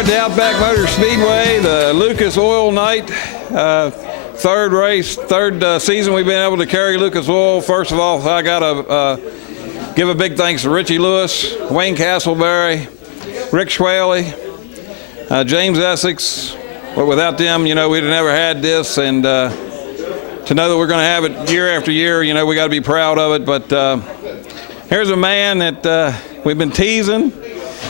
at the Outback Motor Speedway, the Lucas Oil Night. Third race, third season we've been able to carry Lucas Oil. First of all, I got to give a big thanks to Richie Lewis, Wayne Castleberry, Rick Schwaley, James Essex. But without them, we'd have never had this. And to know that we're going to have it year after year, we got to be proud of it. But here's a man that we've been teasing.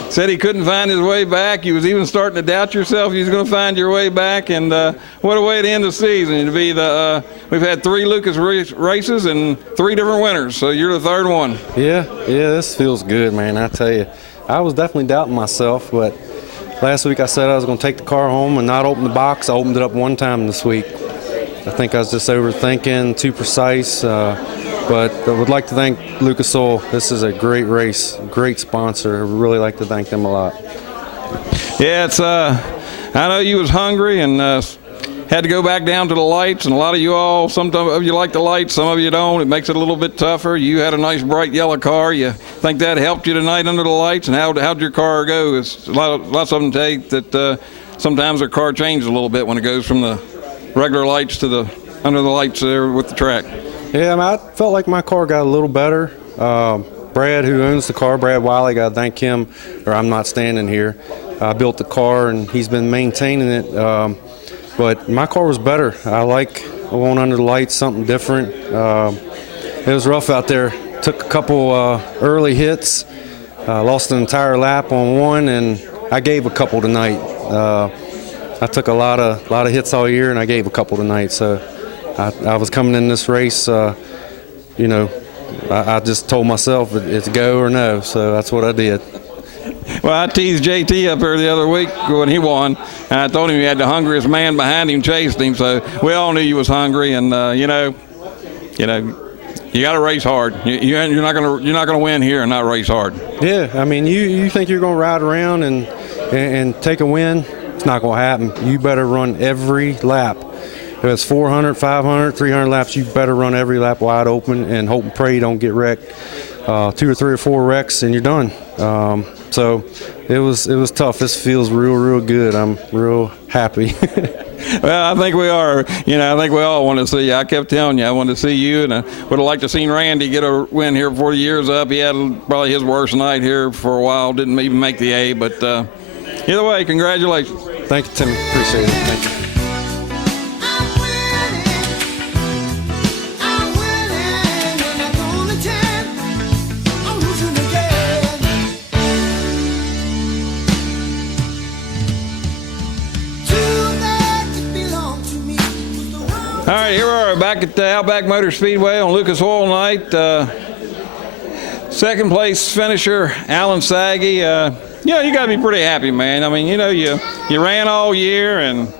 Said he couldn't find his way back. He was even starting to doubt yourself. He's going to find your way back. And what a way to end the season. To be we've had 3 Lucas races and 3 different winners. So you're the third one. Yeah, this feels good, man. I tell you, I was definitely doubting myself, but last week I said I was going to take the car home and not open the box. I opened it up one time this week. I think I was just overthinking, too precise. But I would like to thank Lucas Oil. This is a great race, great sponsor. I would really like to thank them a lot. Yeah, it's I know you was hungry and had to go back down to the lights, and a lot of you all, some of you like the lights, some of you don't. It makes it a little bit tougher. You had a nice bright yellow car. You think that helped you tonight under the lights? And how'd your car go? Lots of them take that sometimes their car changes a little bit when it goes from the regular lights to the under the lights there with the track. Yeah, I felt like my car got a little better. Brad, who owns the car, Brad Wiley, got to thank him, or I'm not standing here. I built the car, and he's been maintaining it. But my car was better. I like going under the lights, something different. It was rough out there. Took a couple early hits. Lost an entire lap on one, and I gave a couple tonight. I took a lot of hits all year, and I gave a couple tonight. So I was coming in this race, I just told myself it's go or no, so that's what I did. Well, I teased JT up here the other week when he won, and I told him he had the hungriest man behind him chased him, so we all knew you was hungry, and you got to race hard. You're not gonna win here and not race hard. Yeah, I mean, you think you're gonna ride around and take a win? It's not gonna happen. You better run every lap. If it's 400, 500, 300 laps, you better run every lap wide open and hope and pray you don't get wrecked. 2 or 3 or 4 wrecks and you're done. So it was tough. This feels real good. I'm real happy. Well, I think we are. I think we all want to see you. I kept telling you I wanted to see you, and I would have liked to seen Randy get a win here before the year's up. He had probably his worst night here for a while. Didn't even make the A, but either way, congratulations. Thank you, Timmy. Appreciate it. Thank you. All right, here we are back at the Outback Motor Speedway on Lucas Oil Night. Second place finisher, Alan Saggy. You got to be pretty happy, man. I mean, you ran all year, and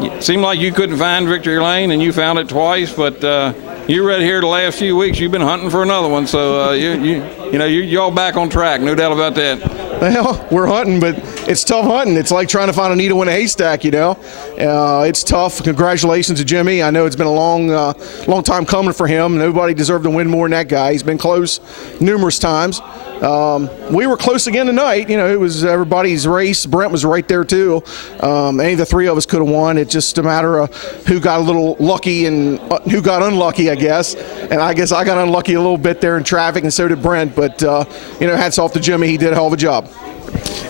it seemed like you couldn't find victory lane, and you found it twice. But you right here the last few weeks, you've been hunting for another one. So you're all back on track, no doubt about that. Well, we're hunting, but it's tough hunting. It's like trying to find a needle in a haystack, It's tough. Congratulations to Jimmy. I know it's been a long time coming for him. Nobody deserved to win more than that guy. He's been close numerous times. We were close again tonight. It was everybody's race. Brent was right there too. Any of the 3 of us could have won. It's just a matter of who got a little lucky and who got unlucky, I guess. And I guess I got unlucky a little bit there in traffic, and so did Brent. But hats off to Jimmy. He did a hell of a job.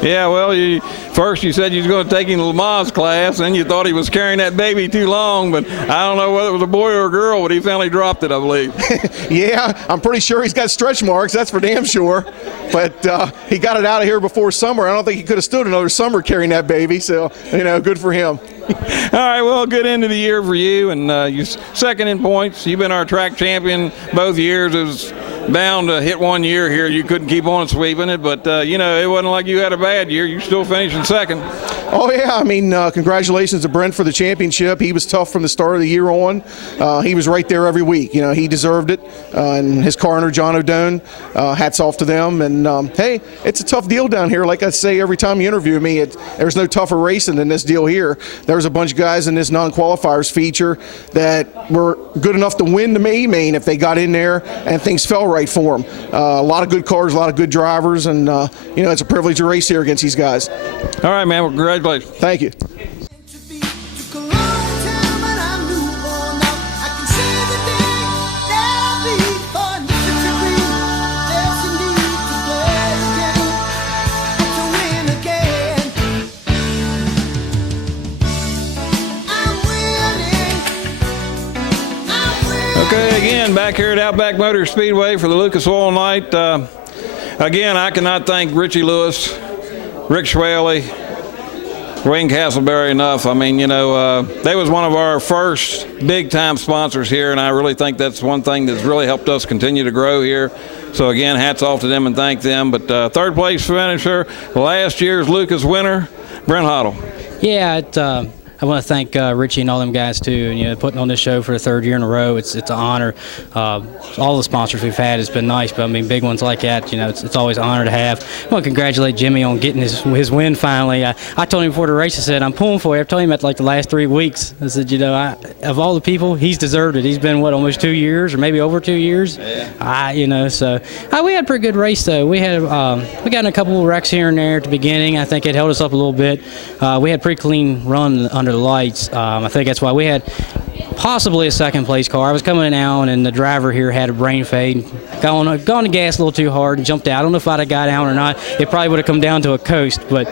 Yeah, well, first you said you was going to take him to Lamar's class, and you thought he was carrying that baby too long, but I don't know whether it was a boy or a girl, but he finally dropped it, I believe. Yeah, I'm pretty sure he's got stretch marks, that's for damn sure. But he got it out of here before summer. I don't think he could have stood another summer carrying that baby, so, good for him. All right, well, good end of the year for you, and you're second in points. You've been our track champion both years. It was bound to hit one year here. You couldn't keep on sweeping it, but, it wasn't like you had a bad year. You still finished in second. Oh, yeah. I mean, congratulations to Brent for the championship. He was tough from the start of the year on. He was right there every week. He deserved it. And his car owner, John O'Done, hats off to them. And, hey, it's a tough deal down here. Like I say every time you interview me, there's no tougher racing than this deal here. There's a bunch of guys in this non-qualifiers feature that were good enough to win the Main if they got in there and things fell right. right form. A lot of good cars, a lot of good drivers, and it's a privilege to race here against these guys. All right, man. Well, congratulations. Thank you. Took a long time, but I move on now. I can see the day that I'll be for victory. There's a need to play again, to win again. I'm winning. Okay, again, back here at Outback Motor Speedway for the Lucas Oil Night. Again, I cannot thank Richie Lewis, Rick Schwaley, Wayne Castleberry enough. I mean, they was one of our first big-time sponsors here, and I really think that's one thing that's really helped us continue to grow here. So, again, hats off to them and thank them. But third place finisher, last year's Lucas winner, Brent Hoddle. Yeah, I want to thank Richie and all them guys too. And, putting on this show for the third year in a row, it's an honor. All the sponsors we've had, it's been nice, but I mean, big ones like that, it's always an honor to have. I want to congratulate Jimmy on getting his win finally. I told him before the race, I said, I'm pulling for you. I told him at like the last 3 weeks. I said, of all the people, he's deserved it. He's been almost 2 years, or maybe over 2 years. Yeah. So we had a pretty good race though. We got in a couple of wrecks here and there at the beginning. I think it held us up a little bit. We had a pretty clean run under the lights. I think that's why we had possibly a second place car. I was coming in out, and the driver here had a brain fade, gone the gas a little too hard and jumped out. I don't know if I'd have got out or not. It probably would have come down to a coast, but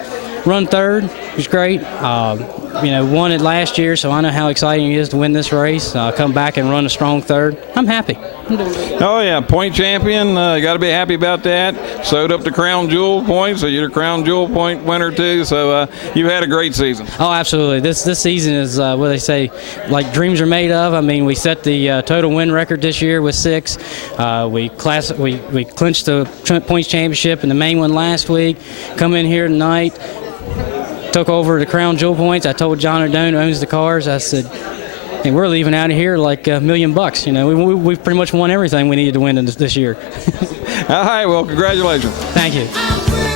run third was great. Won it last year, so I know how exciting it is to win this race. Come back and run a strong third. I'm happy. Oh, yeah, point champion. You got to be happy about that. Sewed up the Crown Jewel point, so you're the Crown Jewel point winner, too. So you've had a great season. Oh, absolutely. This season is what they say, like dreams are made of. I mean, we set the total win record this year with 6. We clinched the points championship in the main one last week. Come in here tonight, took over the Crown Jewel points. I told John Ardone, who owns the cars, I said, hey, we're leaving out of here like $1 million. We've pretty much won everything we needed to win this year. All right, well, congratulations. Thank you. I'm winning.